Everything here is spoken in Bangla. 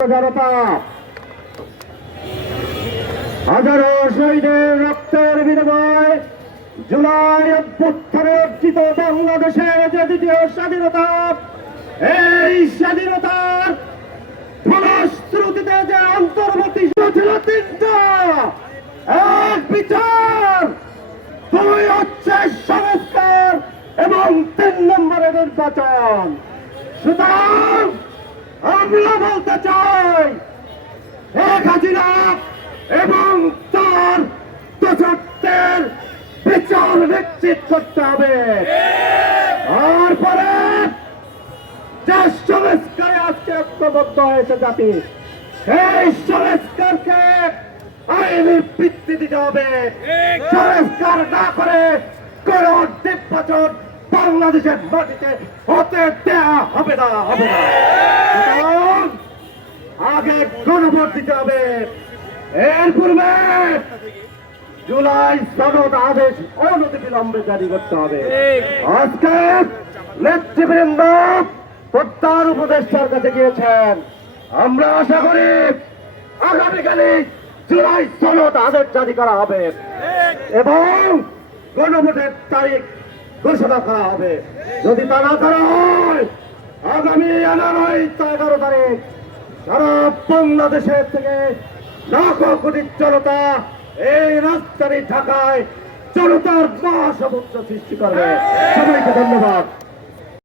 জনতা হাজারো শহীদের রক্তের বিনিময়ে জুলাই অভ্যুত্থানে অর্জিত বাংলাদেশের যে দ্বিতীয় স্বাধীনতা, এই স্বাধীনতার ফলশ্রুতিতে যে অন্তর্বর্তী ছিল তিনটা: এক বিচার, দুই হচ্ছে সংস্কার এবং 3 নম্বরে নির্বাচন। সুতরাং আমরা বলতে চাই, শেখ হাসিনা এবং তার দোষকদের বিচার নিশ্চিত করতে হবে। তারপরে যে সংস্কারে আজকে ঐক্যবদ্ধ হয়েছে জাতি, সেই সংস্কারকে আইনের ভিত্তি দিতে হবে। সংস্কার না করে কোন নির্বাচন বাংলাদেশের মাটিতে হতে দেয়া হবে না, হবে না। আগে গণভোট দিতে হবে, এর পূর্বে জুলাই সনদ আদেশ অনতিবিলম্বে জারি করতে হবে। আজকে নেতৃবৃন্দ প্রত্যার উপদেষ্টার কাছে গিয়েছেন। আমরা আশা করি আগামীকালই জুলাই সনদ আদেশ জারি করা হবে এবং গণভোটের তারিখ ঘোষণা করা হবে। যদি তা না করা হয়, আগামী 11 তারিখ সারা বাংলাদেশের থেকে লাখ কোটি জনতা এই রাজধানী ঢাকায় জনতার মহাসমুদ্র সৃষ্টি করবে। সবাইকে ধন্যবাদ।